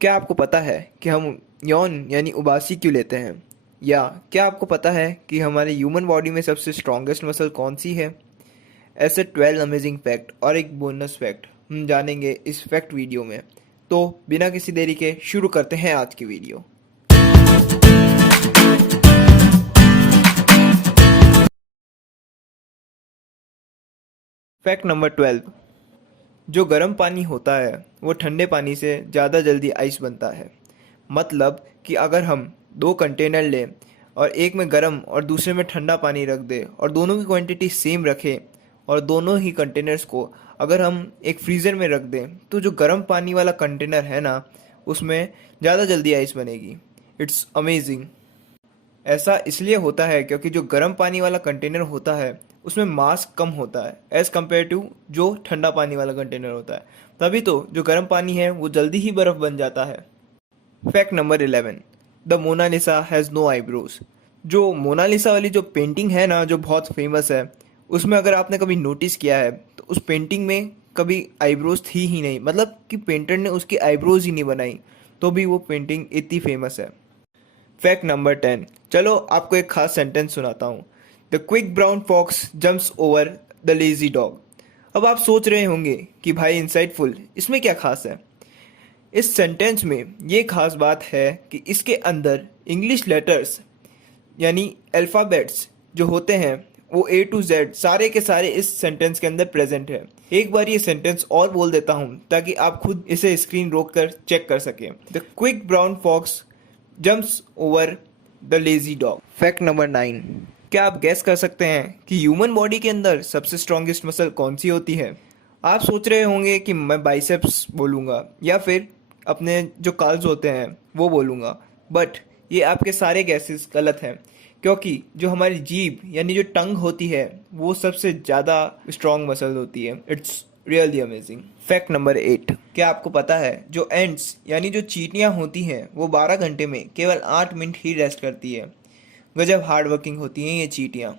क्या आपको पता है कि हम यौन यानी उबासी क्यों लेते हैं? या क्या आपको पता है कि हमारे ह्यूमन बॉडी में सबसे स्ट्रॉन्गेस्ट मसल कौन सी है? ऐसे 12 अमेजिंग फैक्ट और एक बोनस फैक्ट हम जानेंगे इस फैक्ट वीडियो में। तो बिना किसी देरी के शुरू करते हैं आज की वीडियो। Fact number 12। जो गर्म पानी होता है वो ठंडे पानी से ज़्यादा जल्दी आइस बनता है। मतलब कि अगर हम दो कंटेनर लें और एक में गर्म और दूसरे में ठंडा पानी रख दें और दोनों की क्वांटिटी सेम रखें और दोनों ही कंटेनर्स को अगर हम एक फ्रीज़र में रख दें तो जो गर्म पानी वाला कंटेनर है ना, उसमें ज़्यादा जल्दी आइस बनेगी। It's amazing. ऐसा इसलिए होता है क्योंकि जो गर्म पानी वाला कंटेनर होता है उसमें मास कम होता है एज़ कम्पेयर टू जो ठंडा पानी वाला कंटेनर होता है। तभी तो जो गर्म पानी है वो जल्दी ही बर्फ़ बन जाता है। Fact number 11। The Mona Lisa has no eyebrows. जो मोनालिसा वाली जो पेंटिंग है ना, जो बहुत फेमस है, उसमें अगर आपने कभी नोटिस किया है तो उस पेंटिंग में कभी आईब्रोज थी ही नहीं। मतलब कि पेंटर ने उसकी आईब्रोज ही नहीं बनाई, तो भी वो पेंटिंग इतनी फेमस है। Fact number 10। चलो आपको एक खास सेंटेंस सुनाता हूँ। The quick brown fox jumps over the lazy dog. अब आप सोच रहे होंगे कि भाई इंसाइटफुल, इसमें क्या खास है? इस सेंटेंस में ये खास बात है कि इसके अंदर इंग्लिश लेटर्स यानी अल्फ़ाबेट्स जो होते हैं वो ए टू जेड सारे के सारे इस सेंटेंस के अंदर प्रेजेंट है। एक बार ये सेंटेंस और बोल देता हूँ ताकि आप खुद इसे स्क्रीन रोक कर चेक कर सकें। The quick brown fox jumps over the lazy dog. Fact number 9। क्या आप गैस कर सकते हैं कि ह्यूमन बॉडी के अंदर सबसे स्ट्रॉन्गेस्ट मसल कौन सी होती है? आप सोच रहे होंगे कि मैं बाइसेप्स बोलूँगा या फिर अपने जो काल्स होते हैं वो बोलूँगा, बट ये आपके सारे गैसेस गलत हैं क्योंकि जो हमारी जीभ यानी जो टंग होती है वो सबसे ज़्यादा स्ट्रॉन्ग मसल होती है। It's really amazing. Fact number 8। क्या आपको पता है जो एंड्स यानी जो चींटियाँ होती हैं वो 12 घंटे में केवल 8 मिनट ही रेस्ट करती है। गजब हार्ड वर्किंग होती हैं ये चींटियाँ।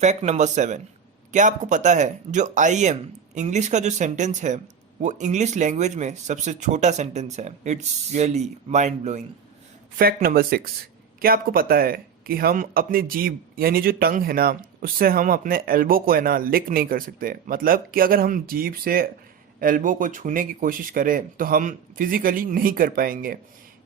Fact number 7। क्या आपको पता है जो आई एम इंग्लिश का जो सेंटेंस है वो इंग्लिश लैंग्वेज में सबसे छोटा सेंटेंस है। It's really mind blowing. Fact number 6। क्या आपको पता है कि हम अपनी जीभ यानी जो टंग है ना, उससे हम अपने एल्बो को है ना लिक नहीं कर सकते। मतलब कि अगर हम जीभ से एल्बो को छूने की कोशिश करें तो हम फिजिकली नहीं कर पाएंगे,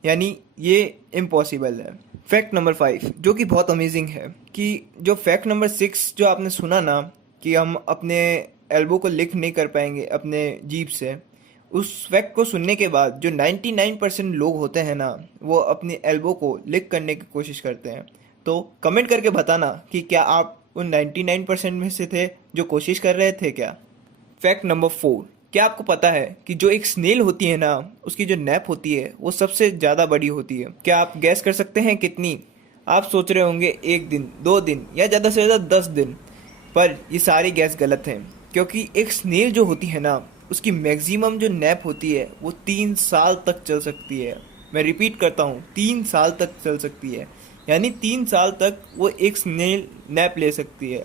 यानी ये इम्पॉसिबल है। फैक्ट नंबर 5 जो कि बहुत अमेजिंग है कि जो फैक्ट नंबर 6 जो आपने सुना ना कि हम अपने एल्बो को लिक नहीं कर पाएंगे अपने जीभ से, उस फैक्ट को सुनने के बाद जो 99% लोग होते हैं ना वो अपनी एल्बो को लिक करने की कोशिश करते हैं। तो कमेंट करके बताना कि क्या आप उन 99% में से थे जो कोशिश कर रहे थे क्या? Fact number 4। क्या आपको पता है कि जो एक स्नेल होती है ना, उसकी जो नैप होती है वो सबसे ज़्यादा बड़ी होती है? क्या आप गैस कर सकते हैं कितनी? आप सोच रहे होंगे 1 दिन 2 दिन या ज़्यादा से ज़्यादा 10 दिन, पर ये सारी गैस गलत हैं क्योंकि एक स्नेल जो होती है ना उसकी मैक्सिमम जो नैप होती है वो 3 साल तक चल सकती है। मैं रिपीट करता हूँ, 3 साल तक चल सकती है। यानी 3 साल तक वो एक स्नेल नैप ले सकती है।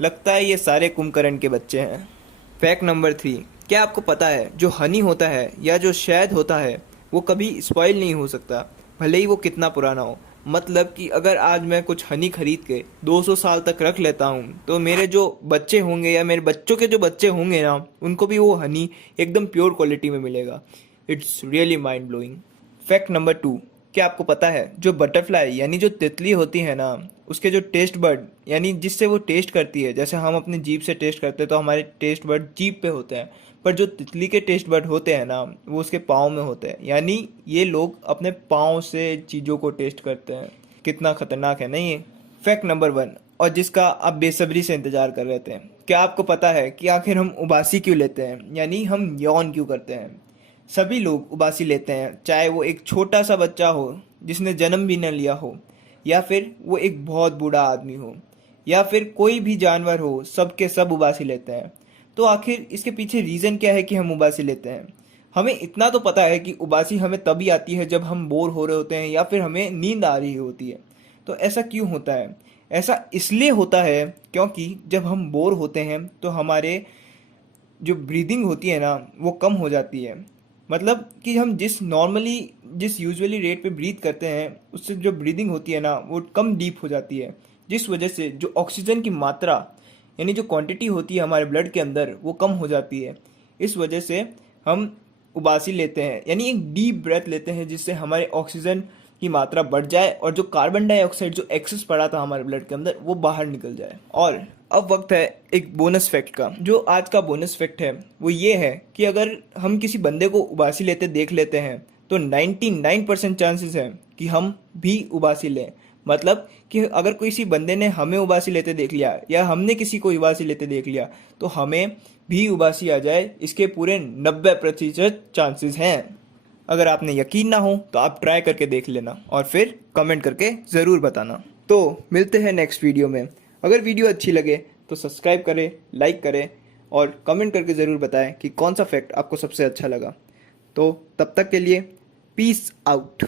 लगता है ये सारे कुंभकर्ण के बच्चे हैं। Fact number 3। क्या आपको पता है जो हनी होता है या जो शहद होता है वो कभी स्पॉइल नहीं हो सकता, भले ही वो कितना पुराना हो। मतलब कि अगर आज मैं कुछ हनी खरीद के 200 साल तक रख लेता हूँ तो मेरे जो बच्चे होंगे या मेरे बच्चों के जो बच्चे होंगे ना, उनको भी वो हनी एकदम प्योर क्वालिटी में मिलेगा। It's really mind blowing. Fact number 2। क्या आपको पता है जो बटरफ्लाई यानी जो तितली होती है ना, उसके जो टेस्ट बर्ड यानी जिससे वो टेस्ट करती है, जैसे हम अपनी जीभ से टेस्ट करते हैं तो हमारे टेस्ट बर्ड जीभ पे होते हैं, पर जो तितली के टेस्ट बर्ड होते हैं ना वो उसके पाँव में होते हैं। यानी ये लोग अपने पाँव से चीज़ों को टेस्ट करते हैं। कितना खतरनाक है नहीं ये? फैक्ट नंबर 1 और जिसका आप बेसब्री से इंतजार कर रहे थे। क्या आपको पता है कि आखिर हम उबासी क्यों लेते हैं, यानी हम यौन क्यों करते हैं? सभी लोग उबासी लेते हैं, चाहे वो एक छोटा सा बच्चा हो जिसने जन्म भी न लिया हो, या फिर वो एक बहुत बूढ़ा आदमी हो, या फिर कोई भी जानवर हो, सब के सब उबासी लेते हैं। तो आखिर इसके पीछे रीज़न क्या है कि हम उबासी लेते हैं? हमें इतना तो पता है कि उबासी हमें तभी आती है जब हम बोर हो रहे होते हैं या फिर हमें नींद आ रही होती है। तो ऐसा क्यों होता है? ऐसा इसलिए होता है क्योंकि जब हम बोर होते हैं तो हमारे जो ब्रीदिंग होती है ना वो कम हो जाती है। मतलब कि हम जिस नॉर्मली जिस यूजुअली रेट पे ब्रीथ करते हैं उससे जो ब्रीदिंग होती है ना वो कम डीप हो जाती है, जिस वजह से जो ऑक्सीजन की मात्रा यानी जो क्वांटिटी होती है हमारे ब्लड के अंदर वो कम हो जाती है। इस वजह से हम उबासी लेते हैं यानी एक डीप ब्रेथ लेते हैं जिससे हमारे ऑक्सीजन की मात्रा बढ़ जाए और जो कार्बन डाइऑक्साइड जो एक्सेस पड़ा था हमारे ब्लड के अंदर वो बाहर निकल जाए। और अब वक्त है एक बोनस फैक्ट का। जो आज का बोनस फैक्ट है वो ये है कि अगर हम किसी बंदे को उबासी लेते देख लेते हैं तो 99% चांसेस है कि हम भी उबासी लें। मतलब कि अगर किसी बंदे ने हमें उबासी लेते देख लिया या हमने किसी को उबासी लेते देख लिया तो हमें भी उबासी आ जाए, इसके पूरे 90% चांसेस हैं। अगर आपने यकीन ना हो तो आप ट्राई करके देख लेना और फिर कमेंट करके ज़रूर बताना। तो मिलते हैं नेक्स्ट वीडियो में। अगर वीडियो अच्छी लगे तो सब्सक्राइब करें, लाइक करें और कमेंट करके ज़रूर बताएं कि कौन सा फैक्ट आपको सबसे अच्छा लगा। तो तब तक के लिए पीस आउट।